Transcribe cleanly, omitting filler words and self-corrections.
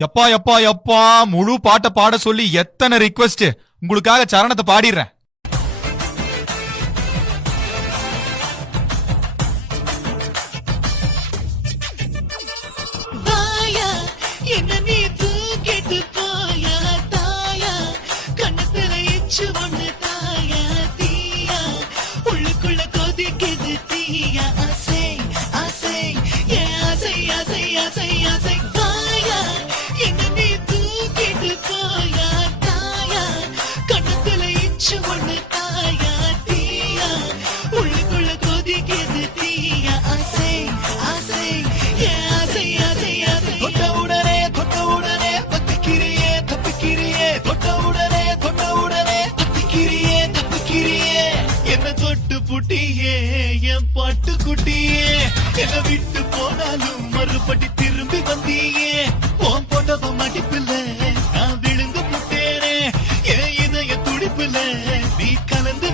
எப்பா எப்பா எப்பா முழு பாட்ட பாட சொல்லி எத்தனை ரிக்வெஸ்ட். உங்களுக்காக சரணத்தை பாடிடுறேன். வாயா என்ன நீ தூக்கிட்டு போயா தாயா கண்ணத்துல எச்சு ஒண்ணு தாயா தீயா உள்ளுக்குள்ள கொதிக்குது தீயா ஆசை ஆசை ஏன் ஆசை ஆசை ஆசை ஆசை வாயா என்ன நீ தூக்கிட்டு போயா தாயா கண்ணத்துல எச்சு ஒண்ணு தாயா தீயா உள்ளுக்குள்ள கொதிக்குது தீயா ஆசை ஆசை ஏன் ஆசை ஆசை ஆசை தொட்ட உடனே பத்திக்கிறியே தப்பிக்கிறியே தொட்ட உடனே பத்திக்கிறியே தப்பிக்கிறியே என்ன தொட்டு புட்டியே என் பாட்டு குட்டியே என்ன விட்டு போனாலும் மறுபடி திரும்பி வந்தியே உன் போட்டவ மடிப்புல நான் விழுந்து புட்டேனே என் இதய துடிப்புல நீ கலந்து